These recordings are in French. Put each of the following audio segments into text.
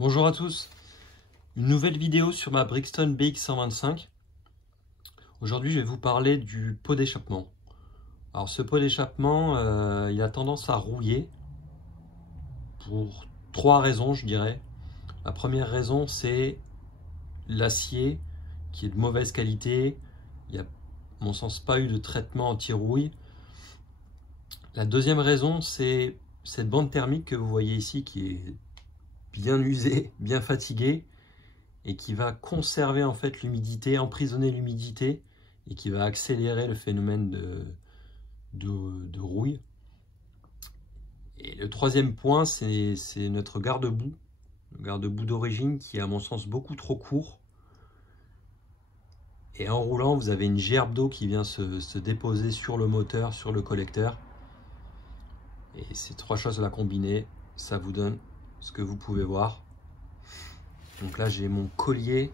Bonjour à tous, une nouvelle vidéo sur ma Brixton BX125. Aujourd'hui je vais vous parler du pot d'échappement. Alors ce pot d'échappement, il a tendance à rouiller pour trois raisons je dirais. La première raison c'est l'acier qui est de mauvaise qualité, il n'y a à mon sens pas eu de traitement anti-rouille. La deuxième raison c'est cette bande thermique que vous voyez ici qui est bien usée, bien fatiguée, et qui va conserver en fait l'humidité, emprisonner l'humidité et qui va accélérer le phénomène de rouille. Et le troisième point, c'est notre garde-boue, le garde-boue d'origine qui est à mon sens beaucoup trop court. Et en roulant, vous avez une gerbe d'eau qui vient se déposer sur le moteur, sur le collecteur. Et ces trois choses-là combinées, ça vous donne ce que vous pouvez voir. Donc là, j'ai mon collier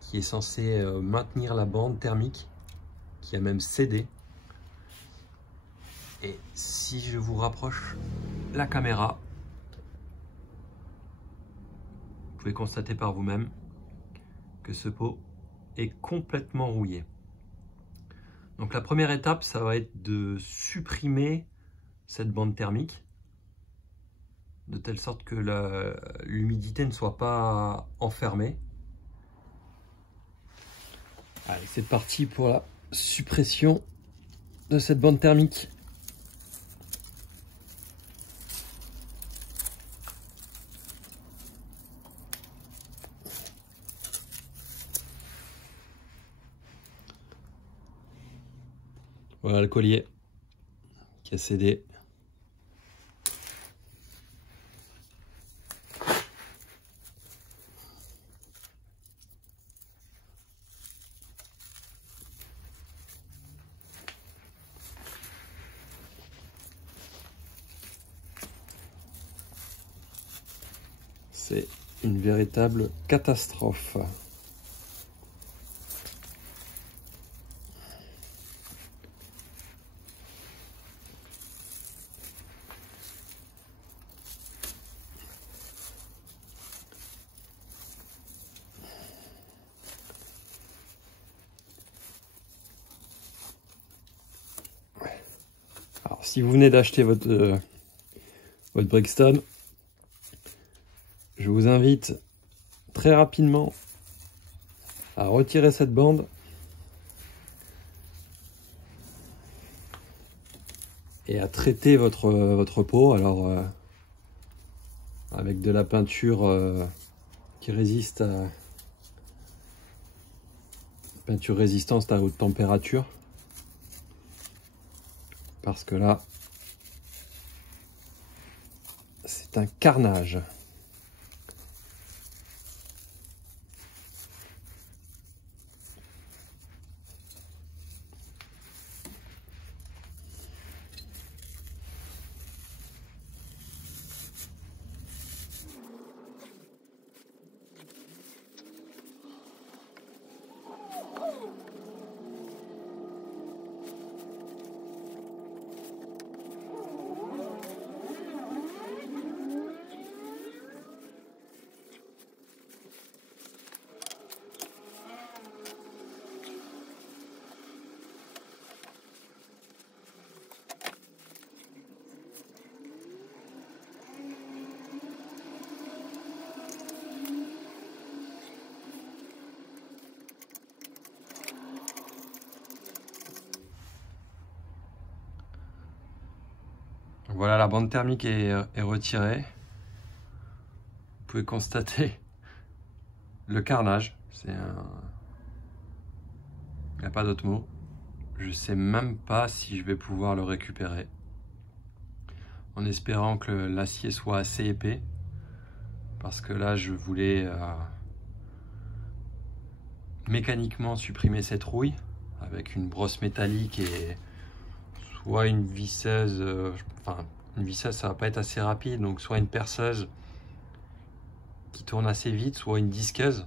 qui est censé maintenir la bande thermique, qui a même cédé. Et si je vous rapproche la caméra, vous pouvez constater par vous-même que ce pot est complètement rouillé. Donc la première étape, ça va être de supprimer cette bande thermique, de telle sorte que l'humidité ne soit pas enfermée. Allez, c'est parti pour la suppression de cette bande thermique. Voilà le collier qui a cédé. C'est une véritable catastrophe. Alors, si vous venez d'acheter votre Brixton, je vous invite très rapidement à retirer cette bande et à traiter votre pot. Alors avec de la peinture qui résiste peinture résistante à haute température, parce que là c'est un carnage. Voilà, la bande thermique est retirée. Vous pouvez constater le carnage. Il n'y a pas d'autre mot. Je sais même pas si je vais pouvoir le récupérer. En espérant que l'acier soit assez épais. Parce que là, je voulais mécaniquement supprimer cette rouille avec une brosse métallique et soit une visseuse, enfin une visseuse ça va pas être assez rapide, donc soit une perceuse qui tourne assez vite, soit une disqueuse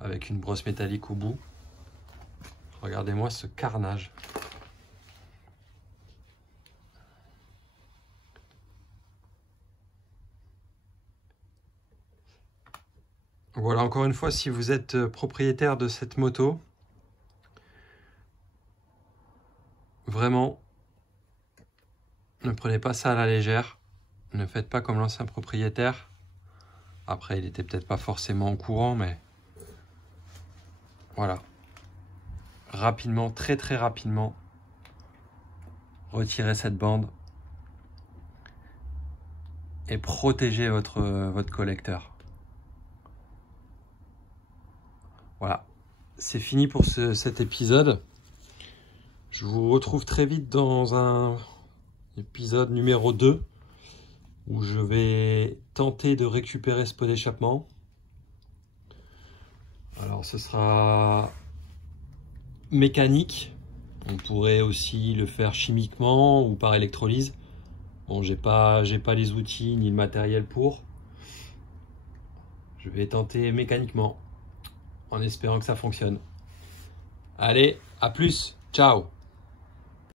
avec une brosse métallique au bout. Regardez-moi ce carnage. Voilà, encore une fois, si vous êtes propriétaire de cette moto, vraiment, ne prenez pas ça à la légère. Ne faites pas comme l'ancien propriétaire. Après, il était peut-être pas forcément au courant, mais voilà. Rapidement, très très rapidement, retirez cette bande et protégez votre collecteur. Voilà, c'est fini pour cet épisode. Je vous retrouve très vite dans un épisode numéro 2 où je vais tenter de récupérer ce pot d'échappement. Alors ce sera mécanique. On pourrait aussi le faire chimiquement ou par électrolyse. Bon, j'ai pas les outils ni le matériel pour. Je vais tenter mécaniquement en espérant que ça fonctionne. Allez, à plus, ciao!